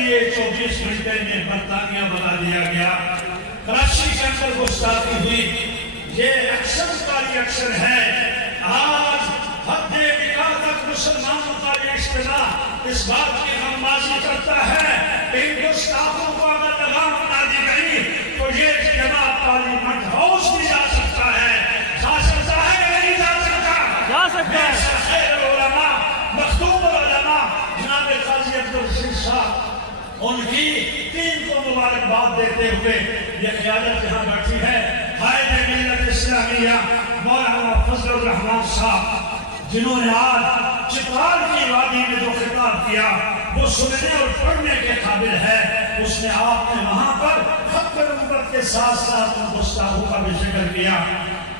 لیے 24 گھنٹے میں برطانیہ بنا دیا گیا. کراچی کے اندر گستاخی ہوئی. یہ ایکشن کا ریئیکشن ہے. آج حد نکاح تک مسلمانوں کا یہ اجتماع اس بات کی غمازی کرتا ہے کہ ان گستاخوں کو اگر لگام بنا دی گئی تو یہ اجتماع پارلیمنٹ ہاؤس بھی جا سکتا ہے. جا سکتا ہے یا نہیں جا سکتا؟ جا سکتا ہے. خیر العلماء مخدوم العلماء جناب قاضی عبدالرشید صاحب ان کی ٹیم کو مبارکباد دیتے ہوئے یہ قیادت یہاں بیٹھی ہے. قائد ملت اسلامیہ مولانا فضل الرحمان صاحب جنہوں نے آج چترال کی وادی میں جو خطاب کیا وہ سننے اور پڑھنے کے قابل ہے. اس نے آپ نے وہاں پر خط نبوت کے ساتھ ساتھ ان گستاخوں کا بھی ذکر کیا.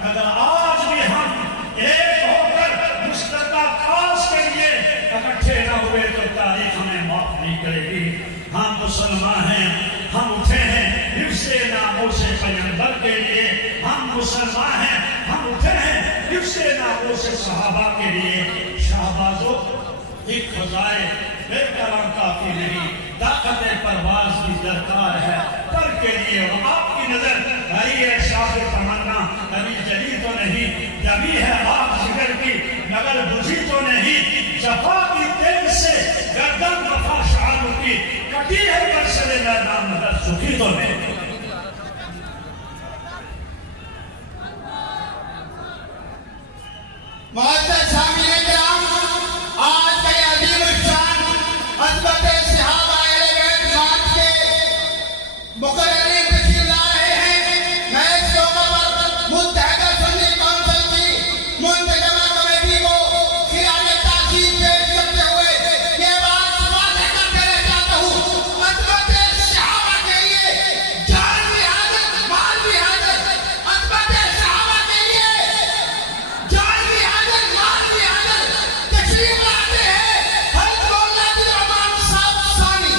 اگر آج بھی ہم ایک ہو کر مشترکہ کاز کے لیے اکٹھے نہ ہوئے تو تاریخ ہمیں معاف نہیں کرے گی. ہم مسلمان ہیں, ہم اٹھے ہیں حفظ ناموس پیغمبر کے لیے. ہم مسلمان ہیں, ہم اٹھے ہیں حفظ ناموس صحابہ کے لیے. شہبازوں ایک خزائے بے کرام کافی نہیں, طاقت پرواز بھی درکار ہے پر کے لیے. اور آپ کی نظر بھائی ہے شاہ تمنا کبھی جلی تو نہیں, جبھی ہے آپ ذکر کی مگر بجھی تو نہیں. جفا کی تیل سے گردن وفا شعر کی کٹی ہے پر سلے میدان مگر سکھی تو نہیں. معزز سامعین کرام, آج کے عظیم الشان عظمت صحابہ اہل بیت مات کے مقررین تشریف لا رہے ہیں. میں اس موقع پر متحدہ سنی کونسل کی منتظمہ کمیٹی کو خراج تعظیم پیش کرتے ہوئے یہ بات واضح کر دینا چاہتا ہوں. عظمت صحابہ کے لیے جان بھی حاضر, مال بھی حاضر. عظمت صحابہ کے لیے جان بھی حاضر, مال بھی حاضر. تشریف لاتے ہیں حضرت مولانا عبدالرحمان صاحب ثانی.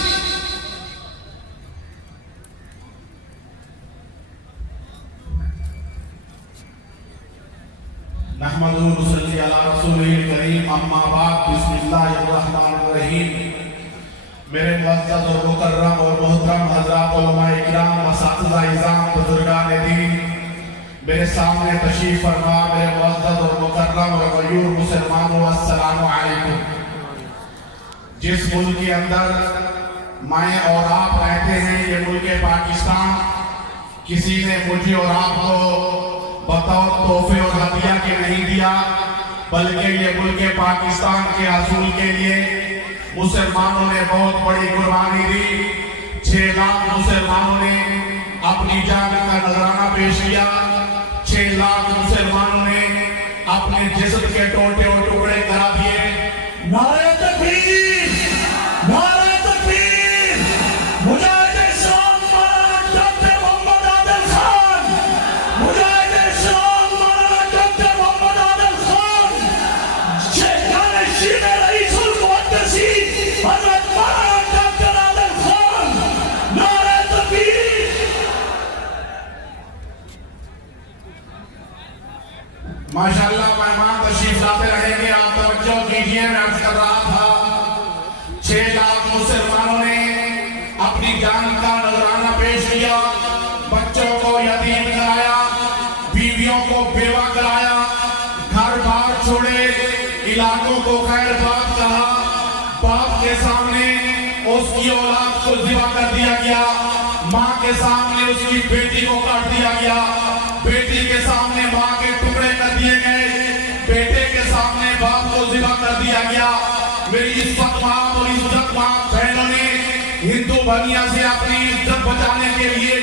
نحمدہ و نصلی علی رسولہ الکریم. اما بعد, بسم اللہ الرحمن الرحیم. میرے معزز اور مکرم اور محترم حضرات علماء اکرام, اساتذہ اعظام, بزرگان دین, میرے سامنے تشریف فرما میرے معزز اور مکرم اور غیور مسلمانوں, السلام علیکم. جس ملک کے اندر میں اور آپ رہتے ہیں یہ ملک پاکستان, کسی نے مجھے اور آپ کو بطور تحفے اور ہدیہ کے نہیں دیا بلکہ یہ ملک پاکستان کے حصول کے لیے مسلمانوں نے بہت بڑی قربانی دی. 6 لاکھ مسلمانوں نے اپنی جان کا نذرانہ پیش کیا. 6 لاکھ مسلمانوں نے اپنے جسم کے ٹوٹے اور ٹکڑے کرا دیے. نعرہ تکبیر, نعرہ تکبیر. مجاہد اسلام مولانا ڈاکٹر محمد عادل خان, مجاہد اسلام مولانا ڈاکٹر محمد عادل خان, جانشین رئیس المحدثین حضرت مولانا ڈاکٹر عادل خان. نعرہ تکبیر. ماشاءاللہ مہمان تشریف لاتے رہیں گے, آپ توجہ کیجئے. میں عرض کر رہا تھا 6 لاکھ مسلمانوں نے اپنی جان کا نذرانہ پیش کیا. بچوں کو یتیم کرایا, بیویوں کو بیوہ کرایا, گھر بار چھوڑے, علاقوں کو خیر بات کہا. باپ کے سامنے اس کی اولاد کو ذبح کر دیا گیا, ماں کے سامنے اس کی بیٹی کو کاٹ دیا گیا, بیٹی کے سامنے ماں کے ٹکڑے کر دیے گئے, بیٹے کے سامنے باپ کو ذبح کر دیا گیا. میری عزت ماں اور عزت ماں بہنوں نے ہندو بنیا سے اپنی عزت بچانے کے لیے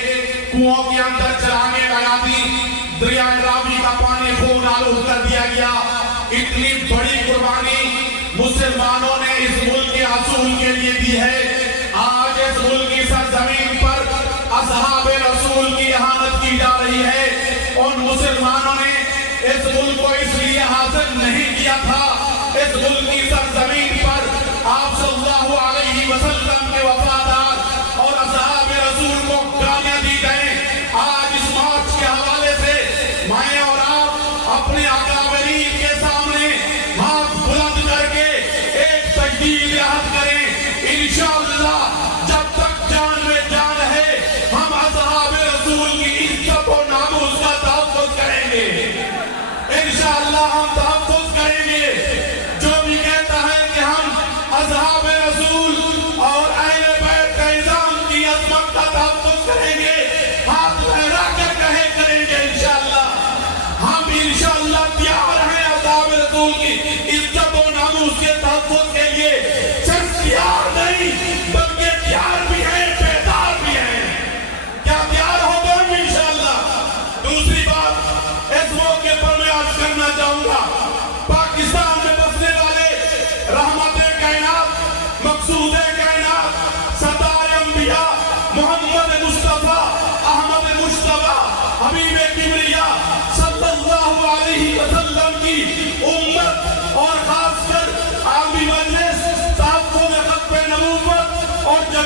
کنووں کے اندر چراغیں لگا دی. دریا راوی کا پانی خون آلود کر دیا گیا. اتنی بڑی قربانی مسلمانوں نے اس ملک کے حصول کے لیے دی ہے. آج اس ملک کی سرزمین پر اصحاب رسول کی اہانت کی جا رہی ہے. ان مسلمانوں نے اس ملک کو اس لیے حاصل نہیں کیا تھا. اس ملک کی سرزمین پر آپ صلی اللہ علیہ وسلم کے وفادار اور اصحاب رسول کو گالیاں دی گئیں. آج اس مارچ کے حوالے سے میں اور آپ اپنے اکابرین کے سامنے ہاتھ بلند کر کے ایک تجدید عہد کریں. انشاءاللہ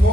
2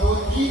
2-3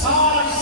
60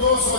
200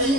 3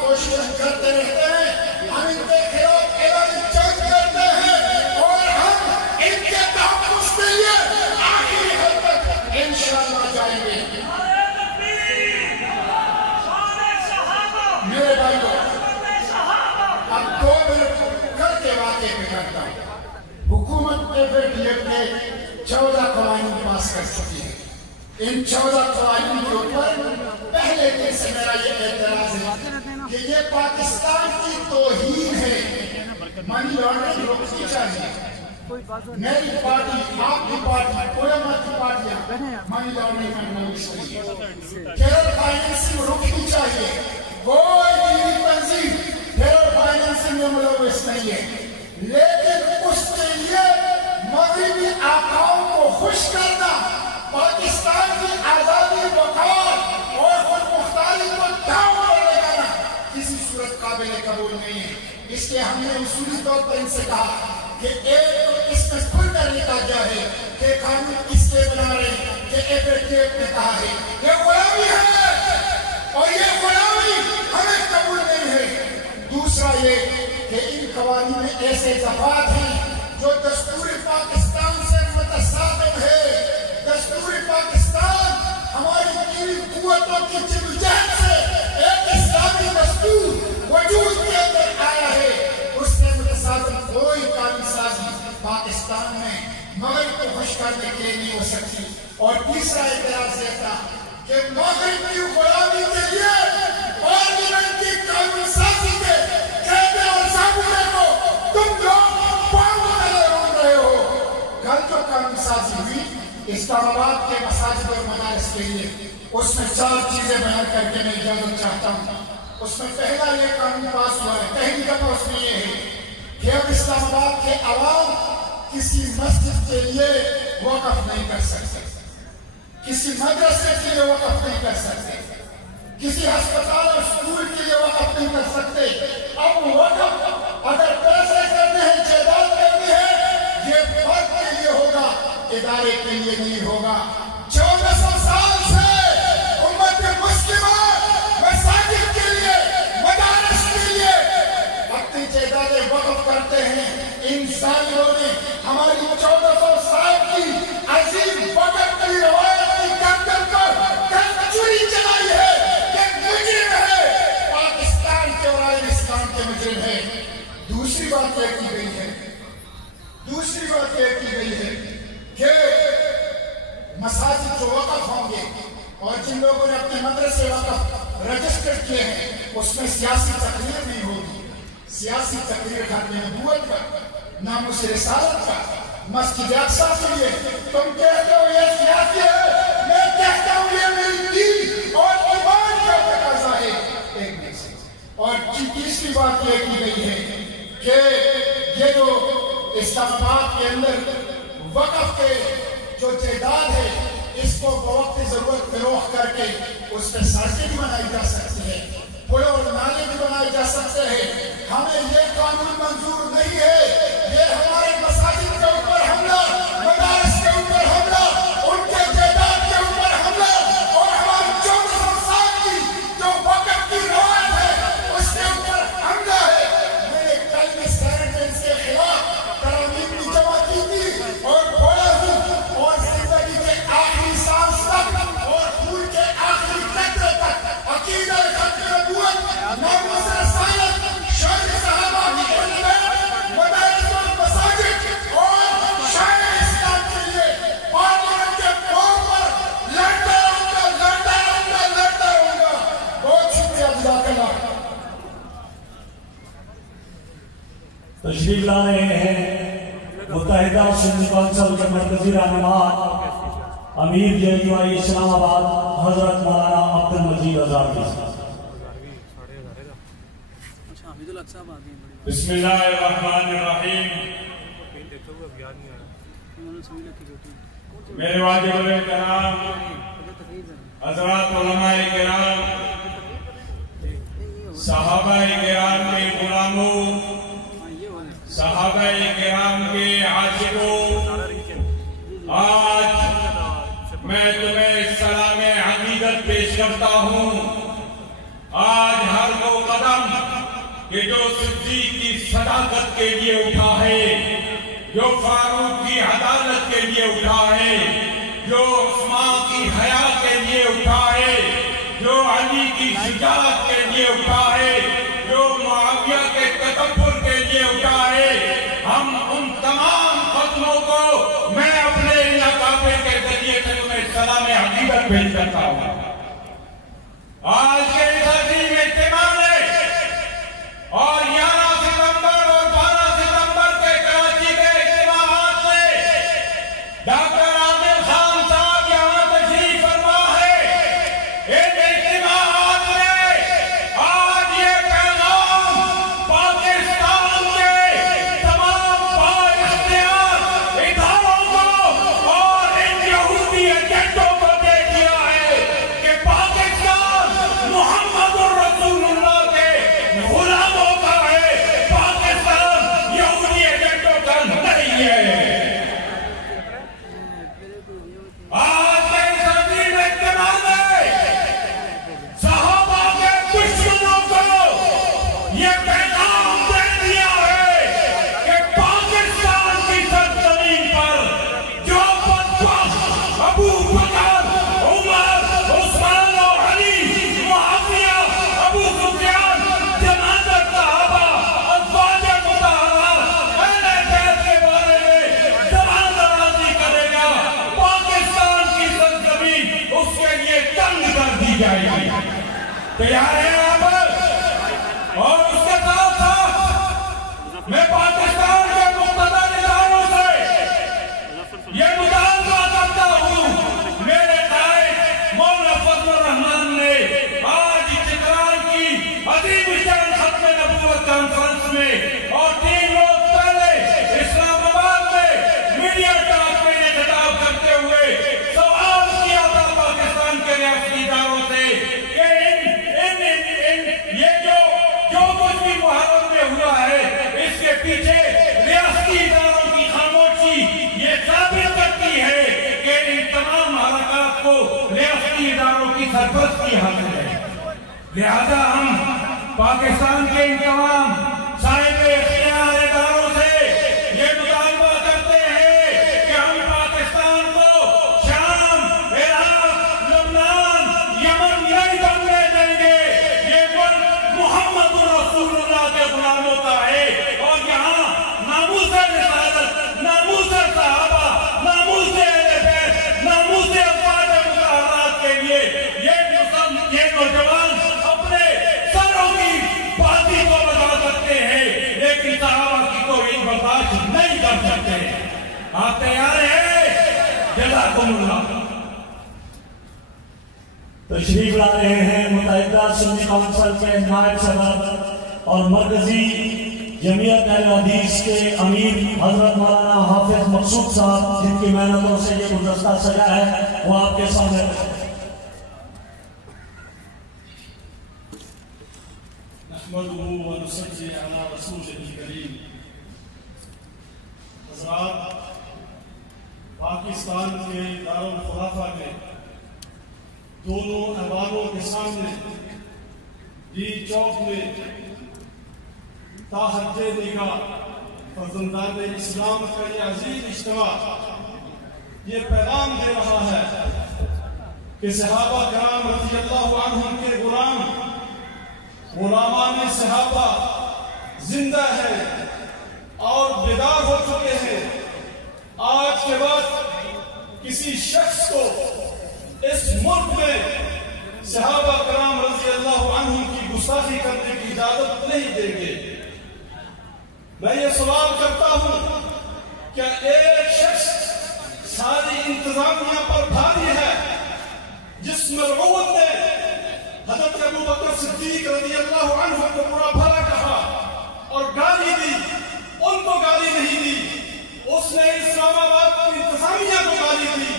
کوشش کرتے رہتے ہیں، ہم ان کے خلاف اعلان جنگ کرتے ہیں اور ہم ان کے تحفظ کے لیے آخری حد تک انشاءاللہ جائیں گے۔ میرے بھائیو، اب 2 منٹ کل کے واقعے پہ کرتا ہوں۔ حکومت FATF کے 14 قوانین پاس کر چکی ہے۔ ان 14 قوانین کے اوپر پہلے دن سے میرا یہ اعتراض ہے کہ یہ پاکستان کی توہین ہے۔ منی لانڈرنگ روکنی چاہیے۔ میری پارٹی، آپ کی پارٹی، علماء کی پارٹیاں منی لانڈرنگ میں ملوث نہیں ہے۔ ٹیرر فائنینسنگ روکنی چاہیے۔ کوئی دینی تنظیم ٹیرر فائنینسنگ میں ملوث نہیں ہے، لیکن اس کے لیے مغربی آقاؤں کو خوش کرنا، پاکستان کی آزادی، وقار اور خود مختاری کو داؤں پر لگانا کسی صورت قابل قبول نہیں ہے۔ اس لیے ہم نے اصولی طور پر ان سے کہا کہ ایک تو اس میں کھل کر لکھا گیا ہے کہ قانون اس کے بنا رہے ہیں کہ FATF نے کہا ہے یہ غلامی ہے اور یہ غلامی ہمیں قبول نہیں ہے۔ دوسرا یہ کہ ان قوانین میں ایسے دفعات ہیں جو دستور پاکستان سے متصادم ہے۔ دستور پاکستان ہماری دینی قوتوں کی جدوجہد سے ایک اسلامی دستور وجود کے اندر آیا ہے، اس سے متصادم کوئی قانون سازی پاکستان میں مغرب کو خوش کرنے کے لیے نہیں ہو سکتی۔ اور تیسرا اعتراض یہ تھا کہ مغرب کی غلامی کے لیے پارلیمنٹ کی قانون سازی کے قاعدے اور ضابطے کو تم لوگ پاؤں تلے روک رہے ہو۔ کل جو قانون سازی ہوئی اسلام آباد کے مساجد اور مدارس کے لیے، اس میں 4 چیزیں بیان کر کے میں اجازت چاہتا ہوں۔ اس میں پہلا یہ قانون پاس ہوا ہے، پہلی دفعہ اس میں یہ ہے کہ اب اسلام آباد کے عوام کسی مسجد کے لیے وقف نہیں کر سکتے، کسی مدرسے کے لیے وقف نہیں کر سکتے، کسی ہسپتال اور اسکول کے لیے وقف نہیں کر سکتے۔ اب وقف اگر پیسے کرنے ہیں، جائیداد کرنی ہے، یہ فرد کے لیے ہوگا، ادارے کے لیے نہیں ہوگا۔ 1400 سال سے امت مسلمہ مساجد کے لیے، مدارس کے لیے اپنی جائیدادیں وقف کرتے ہیں۔ انسانیوں نے ہماری 1400 سال کی عظیم وقت کی روایت کی گردن پر چوری چلائی ہے۔ یہ مجرم ہے، پاکستان کے اور آئین اسلام کے مجرم ہے۔ دوسری بات یہ کی گئی ہے کہ مساجد جو وقف ہوں گے اور جن لوگوں نے اپنے مدرسے وقف رجسٹر کیے ہیں، اس میں سیاسی تقریر نہیں ہوگی۔ سیاسی تقریر ختم نبوت کا، ناموس رسالت کا، مسجد اقصی کے لیے تم کہتے ہو یہ سیاسی ہے، میں کہتا ہوں یہ میری دین اور ایمان کا تقاضا ہے۔ ایک میسج۔ اور تیسری بات یہ کی گئی ہے کہ یہ جو اسلام آباد کے اندر وقف کے جو جائیداد ہے، اس کو بوقت ضرورت فروخت کر کے اس پہ سڑکیں بھی بنائی جا سکتی ہے، پل اور نالے بھی بنائے جا سکتے ہیں۔ ہمیں یہ قانون منظور نہیں ہے۔ یہ ہمارے مساجد کے اوپر حملہ، مدارس کے اوپر حملہ، ان کے جائیداد کے اوپر حملہ اور ہماری 1400 سال کی جو وقت کی روایت ہے اس کے اوپر حملہ ہے۔ میں نے کل میں سینٹنس کے خلاف ترامیم کی جمع کی تھی اور بولا ہوں، اور زندگی کے آخری سانس تک اور خون کے آخری قطرے تک عقیدہ ختم نبوت، ناموس رسالت، شان صحابہ کی علمت، مدارس اور مساجد اور شان اسلام کے لیے پارلیمنٹ کے طور پر لڑتا رہوں گا۔ بہت شکریہ، جزاک اللہ۔ تشریف لا رہے ہیں متحدہ سندھ کونسل کے مرکزی رہنما امیر JUI اسلام آباد حضرت مولانا عبد المجید ہزاروی صاحب۔ بسم اللہ الرحمن الرحیم۔ میرے واجب الکرام حضرات علماء کرام، صحابہ کرام کے غلاموں، صحابہ کرام کے عاشقوں، آج میں تمہیں سلام عقیدت پیش کرتا ہوں۔ آج ہر کو قضا کہ جو صدیق کی صداقت کے لیے اٹھا ہے، جو فاروق کی عدالت کے لیے اٹھا ہے، جو عثمان کی حیا کے لیے اٹھا ہے، جو علی کی شجاعت کے لیے اٹھا ہے، جو معاویہ کے تکبر کے لیے اٹھا ہے، ہم ان تمام ختموں کو میں اپنے نقابے کے ذریعے سے انہیں سلام عقیدت بھیج کرتا ہوں۔ آج کے اس عظیم اجتماع میں اور 11 ستمبر اور 12 ستمبر کے کراچی کے اجتماعات سے ڈاکٹر عامر خان صاحب یہاں تشریف فرما ہے۔ ان اجتماعات میں آج یہ پیغام پاکستان کے تمام بااختیار اداروں کو اور ان یہودی ایجنٹوں کو دے دیا ہے کہ پاکستان محمد الرسول اللہ کے غلاموں کا ہے، پاکستان یہودی ایجنٹوں کا نہیں ہے۔ آج کے اس عظیم اجتماع میں صحابہ کے دشمنوں کو یہ پیغام دے دیا ہے کہ پاکستان کی سرزمین پر جو بدبخت ابو بکر، عمر، عثمان و علی، معاویہ، ابو سفیان، جنازہ صحابہ، ازواج مطہرات، اہل بیت کے بارے میں زبان درازی کرے گا، پاکستان کی سرزمین اس کے لیے تنگ کر دی جائے گی۔ تیار ہیں آپ؟ اور اس کے ساتھ ساتھ میں پاکستان کے مقتدر اداروں سے یہ مطالبہ کرتا ہوں، میرے قائد مولانا فضل الرحمان نے آج چترال کی عظیم الشان ختم نبوت کانفرنس میں اور 3 روز پہلے اسلام آباد میں میڈیا ٹاک میں یہ خطاب کرتے ہوئے سوال کیا تھا پاکستان کے ریاستی اداروں سے کہ یہ جو کچھ بھی محرم میں ہوا ہے اس کے پیچھے ریاستی اداروں کی خاموشی یہ ثابت کرتی ہے کہ ان تمام حرکات کو ریاستی اداروں کی سرپرستی حاصل ہے۔ لہذا ہم پاکستان کے ان تمام صاحب اختیار اداروں سے یہ مطالبہ کرتے ہیں کہ ہم پاکستان کو شام، عراق، لبنان، یمن نہیں بننے دیں گے۔ یہ ملک محمد رسول اللہ کے غلاموں کا ہے اور یہاں ناموس رسالت، ناموس صحابہ، ناموس اہل بیت، ناموس ازواج مطہرات کے لیے یہ نوجوان اپنے سروں کی بازی کو بتا سکتے ہیں لیکن صحابہ کی توہین برداشت نہیں کر سکتے۔ آپ تیار ہیں؟ جزاکم اللہ۔ تشریف لا رہے ہیں متحدہ سنی کونسل کے نائب صدر اور مرکزی جمعیت اہل حدیث کے امیر حضرت مولانا حافظ مقصود صاحب، جن کی محنتوں سے یہ گلدستہ سجا ہے، وہ آپ کے سامنے نحمده ونصلي على رسوله الكريم۔ حضرات، پاکستان کے دارالخلافہ کے دونوں ایوانوں کے سامنے ڈی چوک میں تاحد نگاہ فرزندان اسلام کا یہ عظیم اجتماع یہ پیغام دے رہا ہے کہ صحابہ کرام رضی اللہ عنہم کے غلامان صحابہ زندہ ہیں اور بیدار ہو چکے ہیں۔ آج کے بعد کسی شخص کو اس ملک میں صحابہ کرام رضی اللہ عنہم کی گستاخی کرنے کی اجازت نہیں دیں گے۔ میں یہ سوال کرتا ہوں، کیا ایک شخص ساری انتظامیہ پر بھاری ہے جس ملعون نے حضرت ابو بکر صدیق رضی اللہ عنہ کو برا بھلا کہا اور گالی دی؟ ان کو گالی نہیں دی، اس نے اسلام آباد کی انتظامیہ کو گالی دی،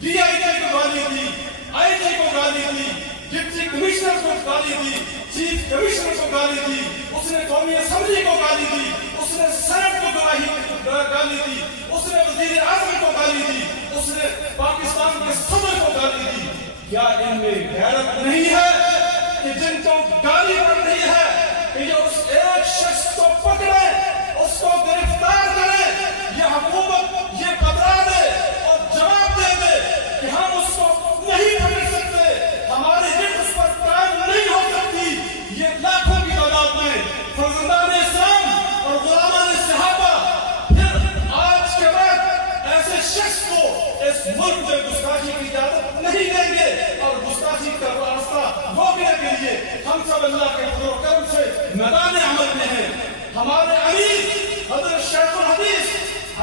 ڈی آئی جی کو گالی دی، آئی جی کو گالی دی، ڈپٹی کمشنر کو گالی دی، چیف کمشنر کو گالی دی، اس نے قومی اسمبلی کو گالی دی، اس نے سینٹ کو گالی دی، اس نے وزیر اعظم کو گالی دی، اس نے پاکستان کے صدر کو گالی دی۔ کیا ان میں غیرت نہیں ہے کہ جن کو گالی پڑ رہی ہے کہ یہ اس دیں گے اور گستاخی کا راستہ روکنے کے لیے ہم سب اللہ کے فضل و کرم سے میدان عمل میں ہیں. ہمارے امیر حضرت شیخ الحدیث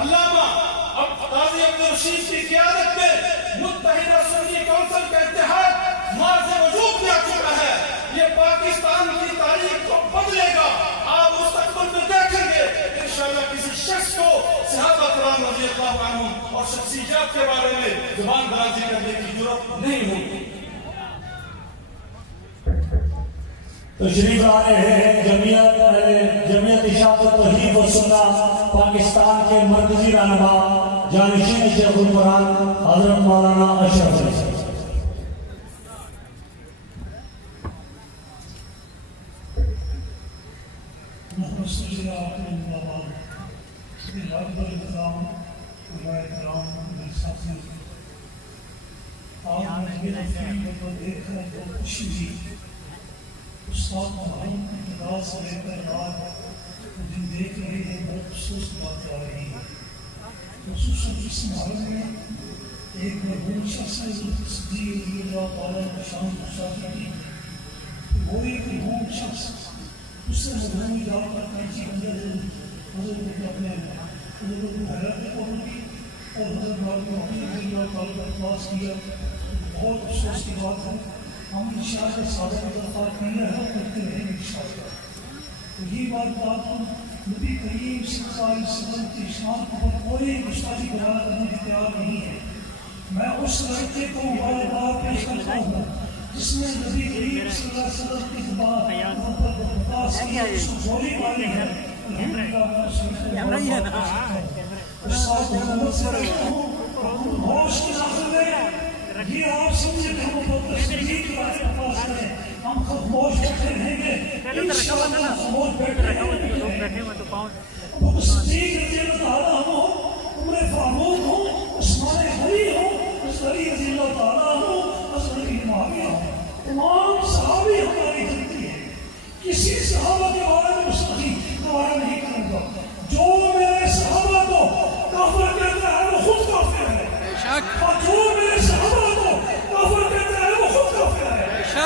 علامہ قاضی عبدالرشید کی قیادت میں متحدہ سنی کونسل کا اتحاد ماضی وجود میں آ چکا ہے. یہ پاکستان کی تاریخ کو بدلے گا. آپ مستقبل میں دیکھیں گے انشاءاللہ کسی شخص کو صحابہ کرام رضی اللہ عنہم اور شخصیات کے بارے میں زبان درازی کرنے کی ضرورت نہیں ہوگی. تشریف لا رہے ہیں جمعیت اشاعت توحید و سنت پاکستان کے مرکزی رہنما جانشین شیخ القرآن حضرت مولانا اشرف علی. استاد محمد کی ابتدا سے لے کر آج دن دیکھ رہے ہیں بہت افسوس بات آ رہی ہے. خصوصاً اس محرم میں ایک مرحوم شخص نے صدیق رضی اللہ تعالیٰ کی شان مشاہدہ کی. وہ ایک مرحوم شخص اس سے مرحومی جاب کا کینچی اندر حضرت کو اپنے حضرت کو حیرت قبول کی اور حضرت محمد رضی اللہ تعالیٰ کا اخلاص کیا. بہت افسوس کی بات ہے. ہم انشاءاللہ سادہ مدرفات نہیں رہا کرتے ہیں انشاءاللہ. تو یہ بات ہم نبی کریم صلی اللہ علیہ وسلم کی شان پر کوئی گستاخی بیان کرنے کی تیار نہیں ہے. میں اس لڑکے کو مبارکباد پیش کرتا ہوں جس نے نبی کریم صلی اللہ علیہ وسلم کی زبان محبت و خاص کی اس کو گولی ماری ہے. اس ساتھ محمد سے رہتا ہوں ہوش کی آخر میں یہ آپ سمجھے کہ ہم بہت تشریح کے بارے میں پاس کریں. ہم خاموش بیٹھے رہیں گے انشاءاللہ خاموش بیٹھے رہیں گے. ابو صدیق رضی اللہ تعالیٰ عنہ, عمر فاروق ہوں, عثمان غنی ہوں, علی رضی اللہ تعالیٰ عنہ, حضرت معاویہ ہوں, تمام صحابی ہماری جنتی ہے. کسی صحابہ کے بارے میں گستاخی دوبارہ نہیں کروں گا. جو میرے صحابہ کو کافر کہتا ہے وہ خود کافر ہے, اور جو میرے صحابہ کو کافر کہتا ہے وہ خود کافر ہے.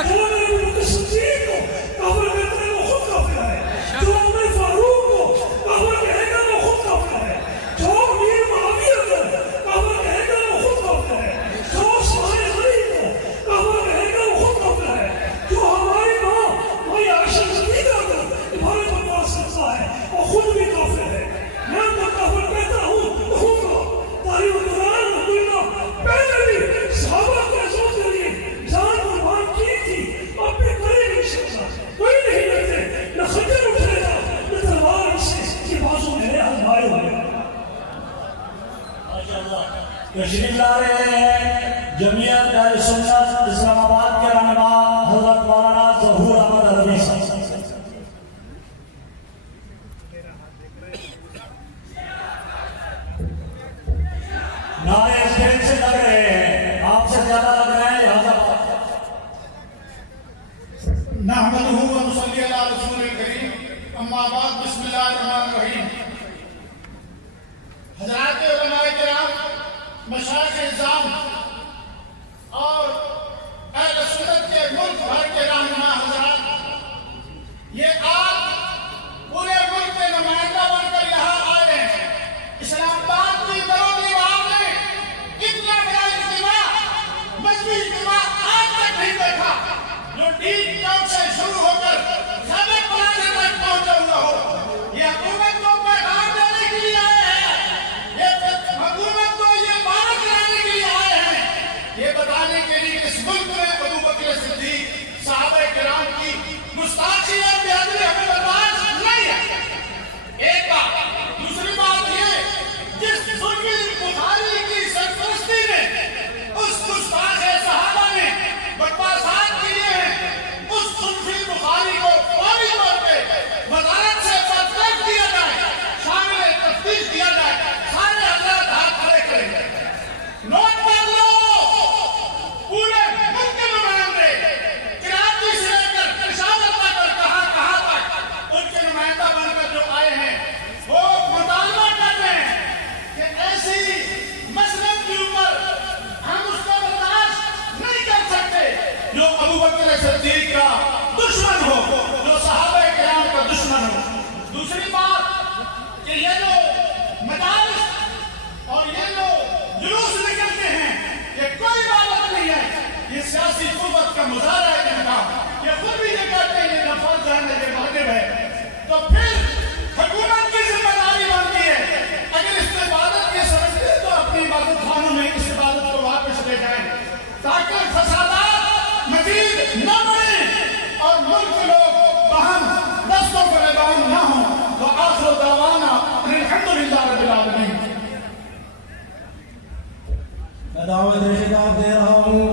جو میرے ملک صدیق کو کافر کہتا ہے وہ خود کافر ہے. جو عمر فاروق کو کافر کہے گا وہ خود کافر ہے. جو امیر معاویہ کو کافر کہے گا وہ خود کافر ہے. جو عثمان غنی کو کافر کہے گا وہ خود کافر ہے. جو ہماری ماں وہی عائشہ صدیقہ کو تمہارے بکواس کرتا ہے وہ خود بھی کافر ہے. میں تو کافر کہتا ہوں تاریخ قرآن پہلے بھی صحابہ کے عزت کے لیے جان قربان کی تھی. اب بھی کوئی نہیں سکتا, کوئی نہیں رکھتے, نہ خنجر اٹھے گا نہ تلوار سے یہ بازو میرے آزمائے ہوئے. تشریف لا رہے ہیں جمعیت اہل سنت اسلام آباد کے رہنما حضرت مولانا ظہور احمد عربی صاحب. نعرے اس دل سے لگ رہے ہیں, آپ سے زیادہ لگ رہے ہیں, لہذا نحمدہ و نصلی علی رسول الکریم. اما بعد, بسم اللہ الرحمن الرحیم. حضرات علماء کرام, مشائخ اعظام اور اہل سنت کے ملک بھر کے رہنما حضرات, یہ آپ پورے ملک کے نمائندہ بن کر یہاں آئے ہیں. اسلام آباد کی درون دیوار میں اتنا بڑا اجتماع, مذہبی اجتماع آج تک نہیں دیکھا جو ڈیپ چوک سے شروع ہو کر خیبر پلازے تک پہنچا ہوا ہو. یہ حکومت کو پیغام دینے کے لیے آئے ہیں, یہ حکومت کو یہ بات کرانے کے لیے آئے ہیں کہ یہ جو مدارس اور یہ جو جلوس نکلتے ہیں یہ کوئی عبادت نہیں ہے، یہ سیاسی قوت کا مظاہرہ ہے ان کا۔ یہ خود بھی یہ کہتے ہیں یہ نفرت جانے کے واجب ہے، تو پھر حکومت کی ذمہ داری بنتی ہے اگر اس کو عبادت کے سمجھتے ہیں تو اپنی عبادت خانوں میں اس عبادت کو واپس لے جائیں تاکہ فسادات مزید نہ بڑھیں اور ملک کے لوگ باہم دستوں پر باہم نہ ہوں۔ وآخر دعوانا الحمدللہ رب العالمین۔ میں دعوت خطاب دے رہا ہوں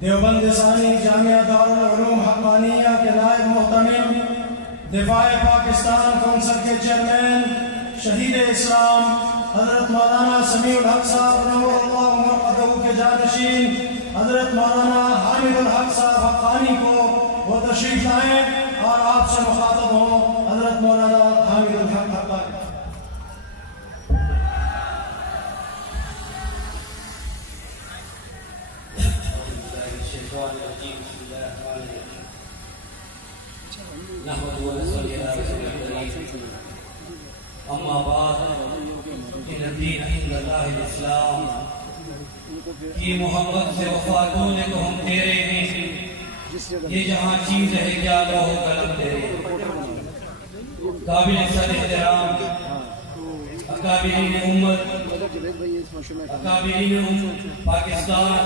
دیوبند ثانی جامعہ دارالعلوم حقانیہ کے نائب محتمل دفاع پاکستان کونسل کے چیئرمین شہید اسلام حضرت مولانا سمیع الحق صاحب نور اللہ مرقدہ کے جانشین حضرت مولانا حامد الحق صاحب حقانی کو وہ تشریف لائیں اور آپ سے مخاطب ہوں۔ حضرت مولانا حامد الحق حقانی۔ اما بعد ان الدین عند اللہ الاسلام کی محبت سے وفادون کو ہم تیرے ہیں، یہ جہاں چیز ہے کیا لوہ قلم تیرے۔ قابل صد احترام اکابرین امت، اکابرین پاکستان،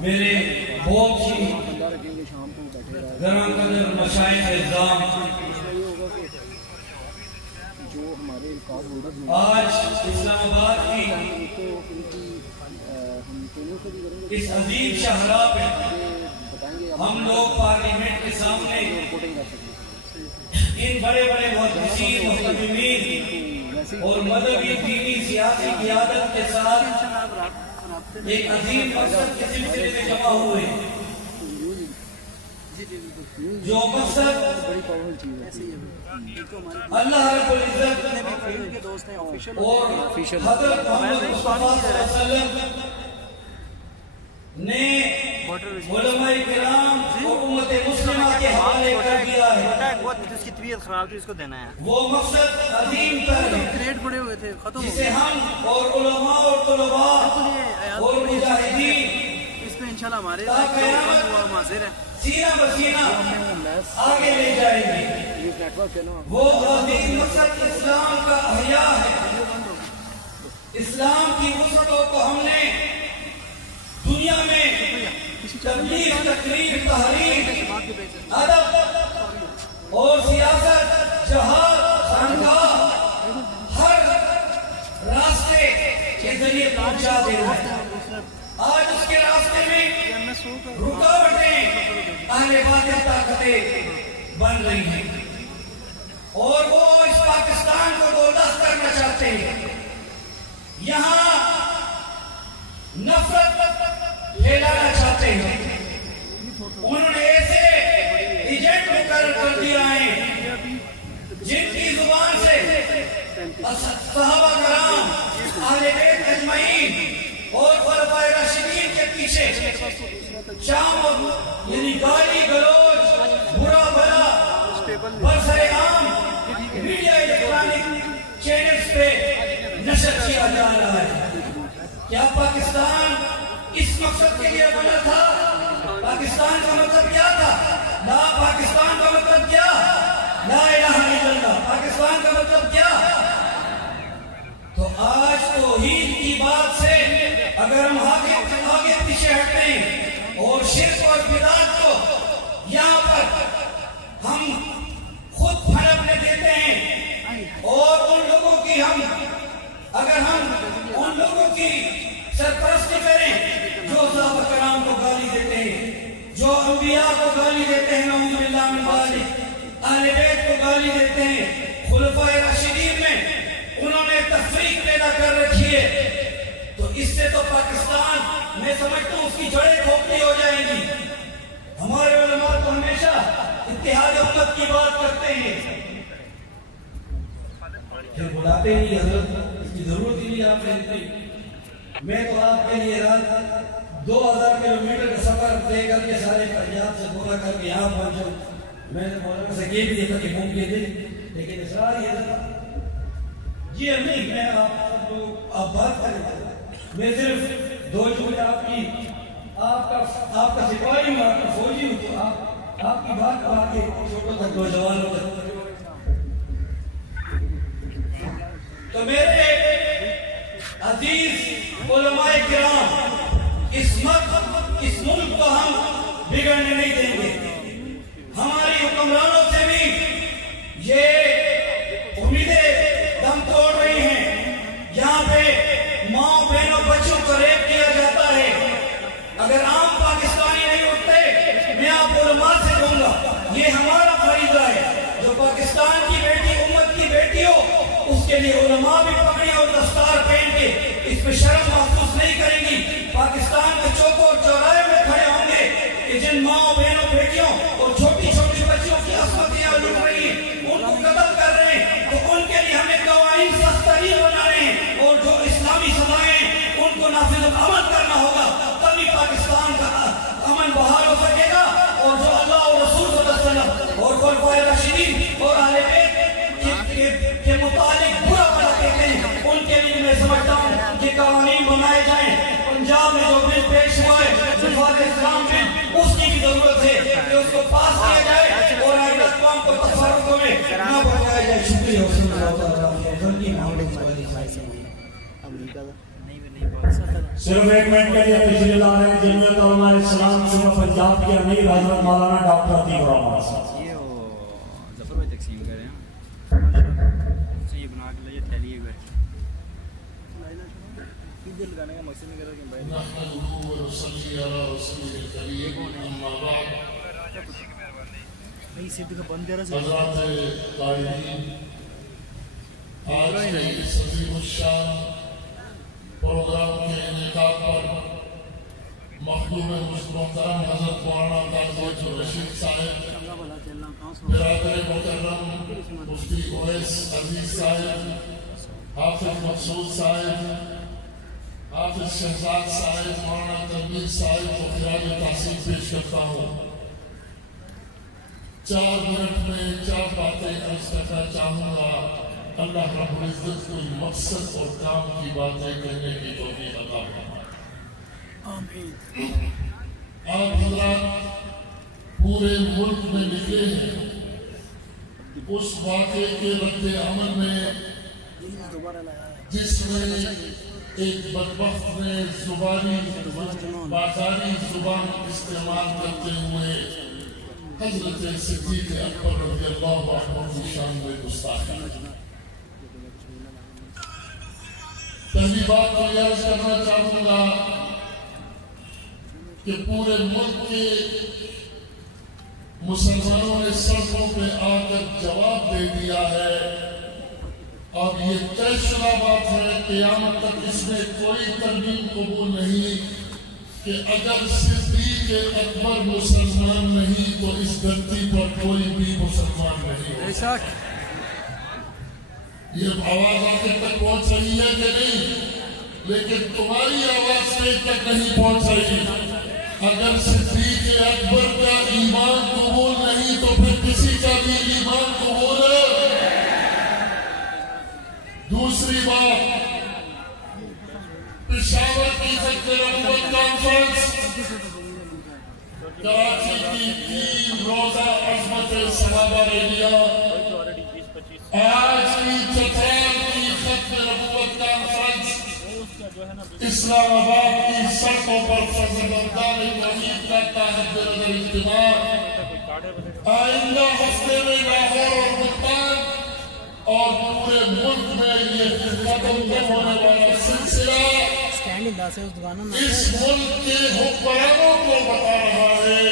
میرے بہت ہی گراں قدر مشائخ اعظام، آج اسلام آباد کی اس عظیم شاہراہ پہ ہم لوگ پارلیمنٹ کے سامنے ان بڑے بڑے محدثین محتمین اور مذہبی دینی سیاسی قیادت کے ساتھ ایک عظیم مقصد کے سلسلے میں جمع ہوئے، جو مقصد اللہ رب العزت اور حضرت محمد مصطفیٰ صلی اللہ علیہ وسلم نے علماء کرام اور امت مسلمہ کے حوالے کر دیا ہے۔ جس کی طبیعت خراب تھی اس کو دینا ہے، وہ مقصد عظیم تر ہے کریٹ پڑے ہوئے تھے ختم، جسے ہم اور علماء اور طلباء اور مجاہدین اس میں انشاءاللہ ہمارے حاضر ہیں، سینہ بسینہ آگے لے جائیں گے۔ وہ عظیم مقصد اسلام کا احیاء ہے۔ اسلام کی وسعتوں کو ہم نے دنیا میں تبلیغ، تقریر، تحریر، ادب اور سیاست، جہاد، خانقاہ، ہر راستے کے ذریعے پہنچا دینا ہے۔ آج اس کے راستے میں رکاوٹیں اہل باطل طاقتیں بن رہی ہیں اور وہ اس پاکستان کو دوزخ کرنا چاہتے ہیں۔ یہاں نفرت پھیلانا چاہتے ہیں۔ انہوں نے ایسے ایجنٹ مقرر کر دیا ہے جن کی زبان سے صحابہ کرام، اہل بیت اجمعین اور خلفائے راشدین کے پیچھے شام یعنی گالی گلوچ، برا بھلا برسر عام میڈیا الیکٹرانک چینلز پہ نشر کیا جا رہا ہے۔ کیا پاکستان اس مقصد کے لیے بنا تھا؟ پاکستان کا مطلب کیا تھا؟ لا پاکستان کا مطلب کیا؟ لا الہ الا اللہ۔ پاکستان کا مطلب کیا؟ تو آج توحید کی بات سے اگر ہم آگے پیچھے ہٹتے ہیں اور شرک اور بدعت کو یہاں پر ہم خود پھڑپنے دیتے ہیں اور ان لوگوں کی اگر ہم ان لوگوں کی سرپرستی کریں جو صحابہ کرام کو گالی دیتے ہیں، جو انبیاء کو گالی دیتے ہیں، نعوذ باللہ من ذالک، اہل بیت کو گالی دیتے ہیں، خلفائے راشدین میں انہوں نے تفریق پیدا کر رکھی ہے، تو اس سے تو پاکستان میں سمجھتا ہوں اس کی جڑیں کھوکھلی ہو جائیں گی۔ ہمارے علماء تو ہمیشہ اتحاد امت کی بات کرتے ہیں، پھر بلاتے نہیں حضرت، اس کی ضرورت ہی نہیں آپ رہتے۔ میں تو آپ کے لیے رات 2000 کلومیٹر کا سفر طے کر کے سارے پنجاب سے پورا کر کے یہاں پہنچا، میں نے مولانا سے یہ بھی تھا کہ ممکن ہے لیکن اصرار یہ تھا جی نہیں میں آپ بات کریں میں صرف دو جملے آپ کا سپاہی ہوں آپ کا فوجی ہوں تو آپ کی بات کہا کہ چھوٹوں تک نوجوانوں تک تو میرے عزیز علماء کرام اس ملک کو ہم بگڑنے نہیں دیں گے. ہماری حکمرانوں سے بھی یہ امیدیں دم توڑ رہی ہیں. یہاں پہ ماں بہنوں بچوں کو ریپ کیا جاتا ہے. اگر عام پاکستانی نہیں اٹھتے میں آپ علماء سے کہوں گا یہ ہمارا فریضہ ہے. جو پاکستان کی بیٹی امت کی بیٹی ہو اس کے لیے علماء بھی پکڑی اور دستار پہن کے اس پہ شرم محسوس نہیں کریں گی. پاکستان کے چوکوں اور چوراہے میں کھڑے ہوں گے کہ جن ماں بہنوں بیٹیوں اور چھوٹی چھوٹی بچیوں کی عصمتیاں لوٹ رہی ہیں ان کو قتل کر رہے ہیں تو ان کے لیے ہمیں قوانین سخت ترین بنانے ہیں اور جو اسلامی سزائیں ان کو نافذ العمل کرنا ہوگا. تبھی پاکستان کا امن بحال ہو سکے گا. اور جو اللہ اور رسول صلی اللہ علیہ وسلم اور خلفائے راشدین اور اہل بیت کے متعلق برا بھلا کہتے ہیں ان کے لیے میں سمجھتا ہوں کہ قوانین بنائے جائیں. پنجاب میں جو بل پیش ہوا ہے حفاظ اسلام بل اس کی بھی ضرورت ہے کہ اس کو پاس کیا جائے اور آئندہ اقوام کو تفرقوں میں نہ بڑھایا جائے. شکریہ. صرف ایک منٹ کے لیے تشریف لا رہے ہیں جمعیت علماء اسلام صوبہ پنجاب کے امیر حضرت مولانا ڈاکٹر عتیق الرحمان صاحب. ظفر بھائی تقسیم کریں یہ بنا کے لائیے تھیلی ایک بار دل لگانے کا مقصد نہیں کر رہا کہ بھائی نحمدہ و نصلی علی رسول الکریم اما بعد. حضرات قائدین آج کے اس عظیم الشان پروگرام کے انعقاد پر مخدوم محترم حضرت مولانا قاضی عبدالرشید صاحب، برادر مکرم مفتی اویس عزیز صاحب، حافظ مقصود صاحب، حافظ شہزاد صاحب، مولانا تنویر صاحب کو خراج تحسین پیش کرتا ہوں. 4 منٹ میں 4 باتیں عرض کرنا چاہوں گا. اللہ رب العزت کوئی مقصد اور کام کی باتیں کہنے کی توفیق عطا فرمائے. آپ حضرات پورے ملک میں نکلے ہیں اس واقعے کے رد عمل میں جس میں ایک بدبخت نے بازاری زبان استعمال کرتے ہوئے حضرت صدیق اکبر رضی اللہ عنہ کی شان میں گستاخی. پہلی بات تو یہ عرض کرنا چاہوں گا کہ پورے ملک کے مسلمانوں نے سڑکوں پہ آ کر جواب دے دیا ہے اور یہ طے شدہ بات ہے قیامت تک اس میں کوئی ترمیم قبول نہیں کہ اگر صدیق اکبر مسلمان نہیں تو اس دھرتی پر کوئی بھی مسلمان نہیں. یہ آواز آخر تک پہنچ رہی ہے کہ نہیں؟ لیکن تمہاری آواز سے تک نہیں پہنچ رہی. اگر صدیق اکبر کا ایمان قبول نہیں تو پھر کسی کا بھی ایمان قبول ہے. دوسری بات، پشاور کی ختم نبوت کانفرنس کراچی کی 3 روزہ عظمت صحابہ ریلیاں، آج کی چترال کی ختم نبوت کانفرنس، اسلام آباد کی سڑکوں پر فرزندان توحید کا تحت نظر اجتماع، آئندہ ہفتے میں لاہور اور ملتان اور پورے ملک میں یہ ختم ہونے والا سلسلہ اس ملک کے حکمرانوں کو بتا رہا ہے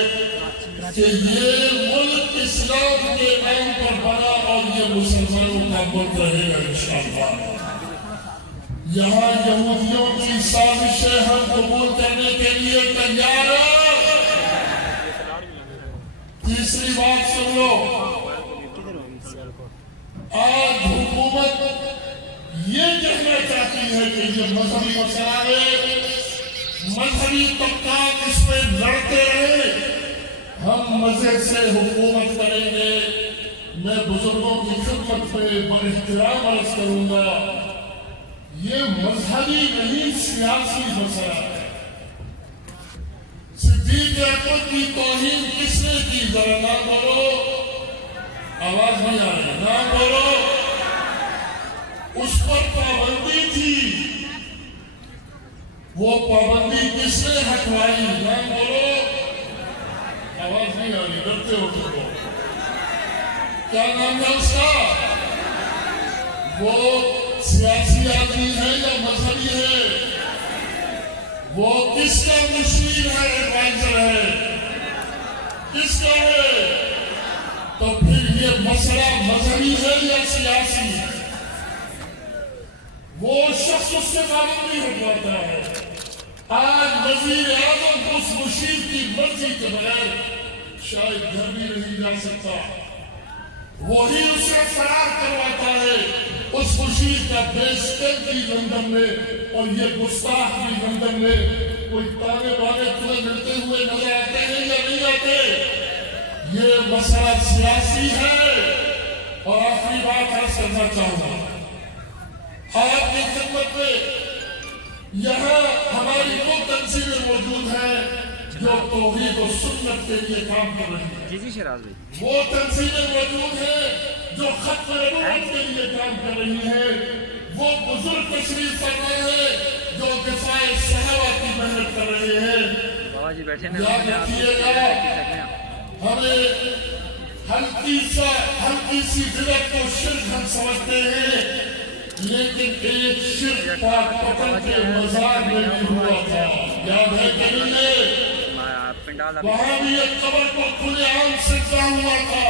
کہ یہ ملک اسلام کے نام پر بنا اور یہ مسلمانوں کا ملک رہے گا انشاءاللہ. یہاں یہودیوں کی سازشیں ہم قبول کرنے کے لیے تیار ہیں. تیسری بات سن لو، آج حکومت یہ کہنا چاہتی ہے کہ یہ مذہبی مسئلہ ہے، مذہبی طبقات اس میں لڑتے رہے. ہم مزے سے حکومت کریں گے. میں بزرگوں کی خدمت پہ باحترام عرض کروں گا یہ مذہبی نہیں سیاسی مسئلہ ہے. صدیق اکبر کی توہین کس نے کی؟ ذرا نہ بولو، آواز نہیں آ رہی، نہ بولو. اس پر پابندی تھی، وہ پابندی کس نے ہٹوائی؟ نہ بولو، آواز نہیں آ رہی، ڈرتے ہو تو لوگ. کیا نام ہے اس کا؟ وہ سیاسی آدمی ہے یا مذہبی ہے؟ وہ کس کا مشیر ہے، ایڈوائزر ہے، کس کا ہے؟ تو پھر یہ مسئلہ مذہبی ہے یا سیاسی ہے؟ وہ شخص اس سے پابندی ہٹواتا ہے. آج وزیر اعظم اس مشیر کی مرضی کے بغیر شاید گھر بھی نہیں جا سکتا. وہی اسے فرار کرواتا ہے. اس مشیر کا بیسٹر بھی لندن میں اور یہ گستاخ بھی لندن میں. کوئی تانے بانے تمہیں ملتے ہوئے نظر آتے ہیں یا نہیں آتے؟ یہ مسئلہ سیاسی ہے. اور آخری بات عرض کرنا چاہوں گا آپ کی خدمت میں، یہاں ہماری وہ تنظیمیں موجود ہیں جو توحید و سنت کے لیے کام کر رہی ہیں. جی شراز بھائی. وہ تنظیمیں موجود ہیں جو ختم نبوت کے لیے کام کر رہی ہیں. وہ بزرگ تشریف فرما ہے جو دفاع صحابہ کی محنت کر رہے ہیں. بابا جی بیٹھے یاد رکھیے گا، ہمیں ہلکی سی بدعت کو شرک ہم سمجھتے ہیں، لیکن ایک شرک پاک پتن کے مزار میں بھی ہوا تھا. یاد ہے کہ نہیں؟ وہاں بھی ایک قبر کو کھلے عام سجدہ ہوا تھا.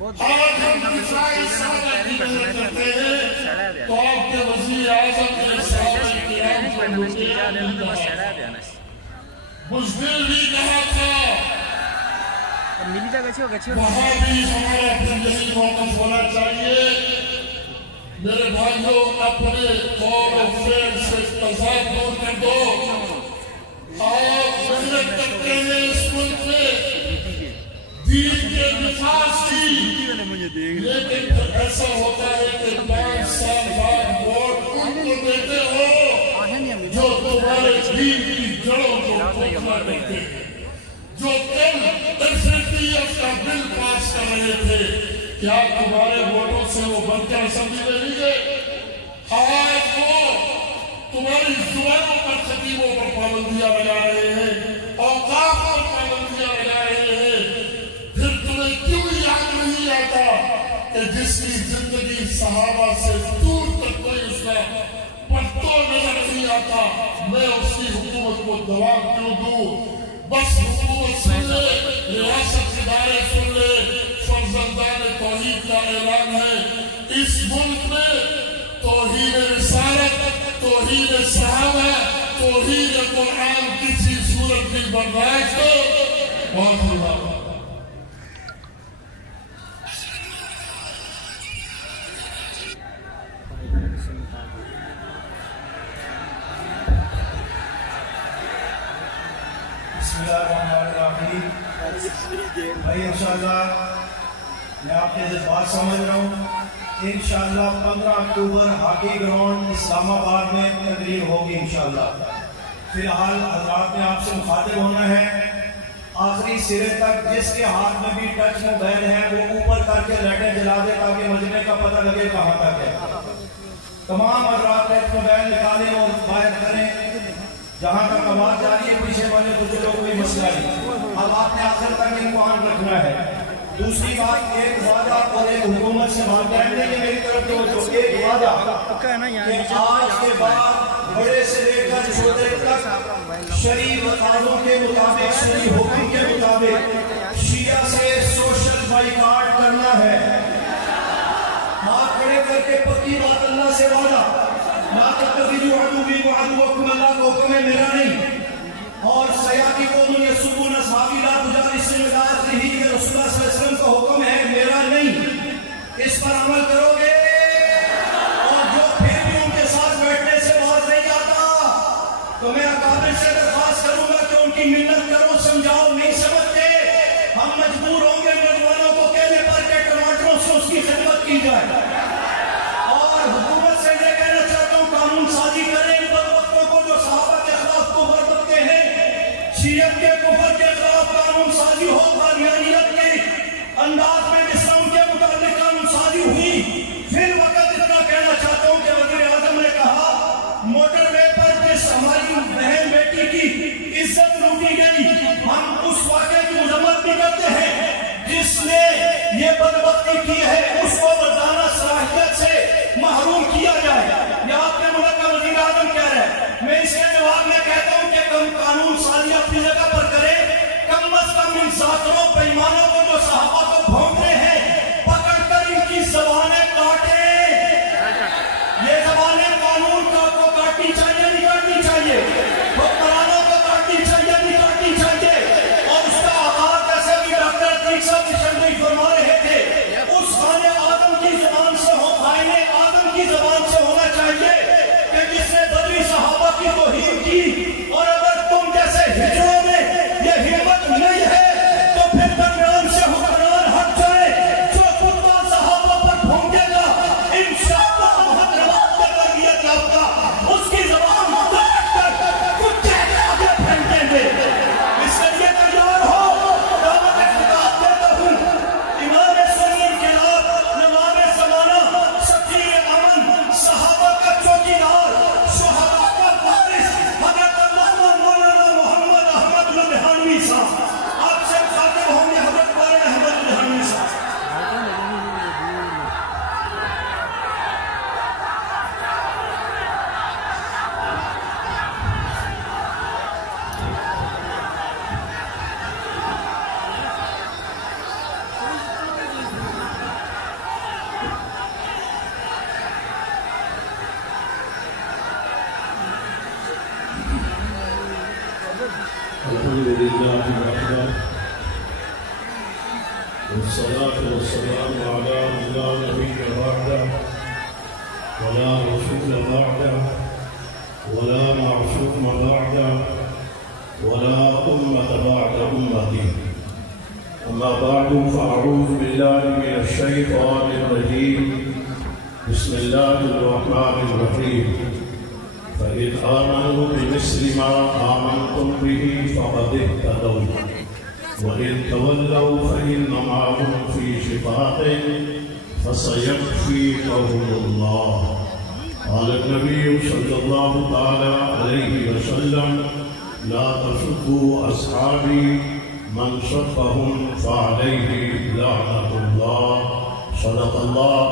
آج ہم دفاع صحابہ کی محنت کرتے ہیں تو آپ کے وزیر اعظم نے صحابہ کرام کو بزدل بھی کہا تھا. وہاں بھی ہمارا پھر یہی موقف ہونا چاہیے. میرے بھائیوں، اپنے قول و فعل سے تضاد دور کر دو. آپ محنت کرتے ہیں اس ملک میں دین کے نفاذ کی، لیکن ایسا ہوتا ہے کہ 5 سال بعد ووٹ ان کو دیتے ہو جو تمہارے دین کی جڑوں کو کھوکھلا کرتے ہیں. جو کل ایف کا بل پاس کر رہے تھے، کیا تمہارے ووٹوں سے وہ بن کر اسمبلی میں نہیں گئے؟ آج وہ تمہاری زبانوں پر خطیبوں پر پابندیاں لگا رہے ہیں، اوقاف پر پابندیاں لگا رہے ہیں. پھر تمہیں کیوں یاد نہیں آتا کہ جس کی زندگی صحابہ سے دور تک کوئی اس کا پتو نظر نہیں آتا، میں اس کی حکومت کو دوام کیوں دوں؟ بس حکومت سن لے، ریاست ادارے سن لے. فرزندان توحید کا اعلان ہے اس ملک میں. توحید رسالت، توحید صحابہ، توحید قرآن کسی صورت بھی برداشت ہو. بہت بڑا بسم اللہ الرحمن الرحیم. بھائی انشاءاللہ میں آپ کے جذبات سمجھ رہا ہوں. انشاءاللہ 15 اکتوبر ہاکی گراؤنڈ اسلام آباد میں تقریر ہوگی انشاءاللہ. فی الحال حضرات نے آپ سے مخاطب ہونا ہے آخری سرے تک. جس کے ہاتھ میں بھی ٹچ موبائل ہے وہ اوپر کر کے لائٹیں جلا دے تاکہ مجمع کا پتہ لگے کہاں تک ہے. تمام حضرات ٹچ موبائل نکالیں اور باہر کریں. جہاں تک آواز جاری ہے پیچھے والے بزرگوں کو کوئی مسئلہ نہیں. اب آپ نے آخر تک امتحان رکھنا ہے. دوسری بات، ایک وعدہ اور ایک حکومت سے بات کرنے کی میری طرف سے ایک وعدہ کہ آج کے بعد بڑے سے لے کر چھوٹے تک شرعی تقاضوں کے مطابق، شرعی حکم کے مطابق شیعہ سے سوشل بائیکاٹ کرنا ہے. ہاتھ کھڑے کر کے پکی بات اللہ سے وعدہ، لا تتخذوا عدوی وعدوکم، اللہ کا حکم ہے میرا نہیں. اور سیاتی قوم یسبون اصحابی لا تجالسوا الا اخرہ، کہ رسول اللہ صلی اللہ علیہ وسلم کا حکم ہے میرا نہیں. اس پر عمل کرو گے. اور جو پھر بھی ان کے ساتھ بیٹھنے سے باز نہیں آتا تو میں اکابر سے درخواست کروں گا کہ ان کی منت کرو، سمجھاؤ. نہیں سمجھتے مجبور ہوں گے نوجوانوں کو کہنے پر کہ ٹماٹروں سے اس کی خدمت کی جائے، اور حکومت سے یہ کہنا چاہتا ہوں قانون سازی کریں ان بدبختوں کو جو صحابہ کے خلاف کفر کرتے ہیں، شیعت کے کفر کے خلاف قانون سازی ہو، قادیانیت کے انداز میں اسلام کے متعلق قانون سازی ہوئی۔ پھر وقت اتنا کہنا چاہتا ہوں کہ وزیر اعظم نے کہا موٹر وے پر جس ہماری بہن بیٹی کی عزت لوٹی گئی، ہم اس واقعے کی مذمت بھی کرتے ہیں۔ جس نے یہ بدبختی کی ہے اس کو وزارہ صلاحیت سے محروم کیا جائے، یہ آپ کے ملک کا وزیر اعظم کہہ رہے ہیں۔ میں اس کے جواب میں کہتا ہوں کہ قانون سازی اپنی جگہ پر کرے، کم از کم ان ذاتوں بےایمانوں کو جو صحابہ کو بھونک رہے ہیں پکڑ کر ان کی زبانیں کاٹیں۔ یہ زبانیں قانون کو کاٹنی چاہیے، نہیں کاٹنی چاہیے، حکمرانوں کو کاٹنی چاہیے، نہیں کاٹنی چاہیے۔ اور اس کا آغاز جیسے بھی ڈاکٹر عتیق صاحب تشریف فرما رہے تھے، اس خان آدم کی زبان سے ہو، خائن آدم کی زبان سے ہونا چاہیے کہ جس نے بدری صحابہ کی توہین کی۔ اور اگر تم جیسے ہجروں میں یہ ہمت نہیں ہے تو پھر درمیان سے حکمران ہٹ جائے، جو کتا صحابہ پر بھونکے گا انشاءاللہ محمد نواز کے تربیت یافتہ اس کی زبان کاٹ کر کتے کے آگے پھینکیں گے۔ اس کے لیے تیار ہو۔ دعوت خطاب دیتا ہوں امام سنی انقلاب، نواب زمانہ، سفیر امن، صحابہ کا چوکیدار، شہداء کا وارث حضرت علامہ مولانا محمد احمد لدھیانوی صاحب آپ سے مخاطب ہوں گے۔ حضرت مولانا احمد لدھیانوی صاحب الحمد لله وحده والصلاة والسلام على من لا نبي بعده ولا رسول بعده ولا معصوم بعده ولا أمة بعد أمته. أما بعد فأعوذ بالله من الشيطان الرجيم. بسم الله الرحمن الرحيم. فإن آمنوا بمثل ما آمنتم به فقد اهتدوا وإن تولوا فإنما هم في شقاق فسيكفيكهم الله. قال النبي صلى الله تعالى عليه وسلم لا تسبوا أصحابي من سبهم فعليه لعنة الله. صدق الله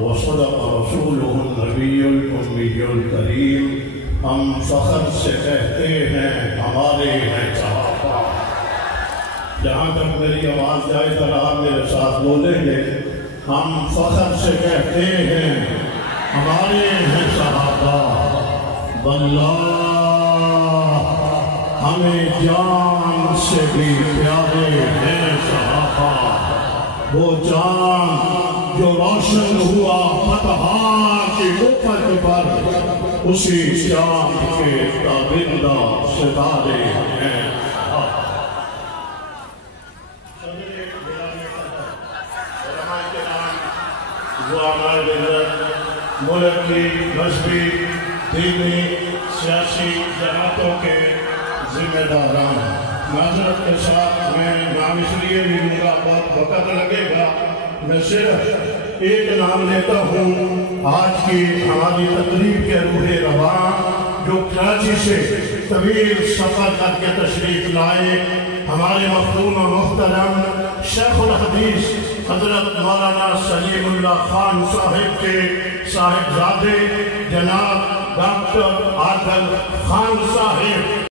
وصدق رسوله النبي الأمي الكريم. ہم فخر سے کہتے ہیں ہمارے ہیں صحابہ. جہاں تک میری آواز جائے تو آپ میرے ساتھ بولیں گے. ہم فخر سے کہتے ہیں ہمارے ہیں صحابہ. واللہ ہمیں جان سے بھی پیارے ہیں صحابہ. وہ جان جو روشن ہوا فتح کی افق پر، اسی شام کے تابندہ ستارے ہیں. ملک کی مذہبی، دینی، سیاسی جماعتوں کے ذمہ داران، معذرت کے ساتھ میں نام اس لیے بھی لوں گا، بہت وقت لگے گا، میں صرف ایک نام لیتا ہوں. آج کی ہماری تقریب کے روح رواں جو کراچی سے طویل سفر کر کے تشریف لائے، ہمارے مخدوم و محترم شیخ الحدیث حضرت مولانا سلیم اللہ خان صاحب کے صاحبزادے جناب ڈاکٹر عادل خان صاحب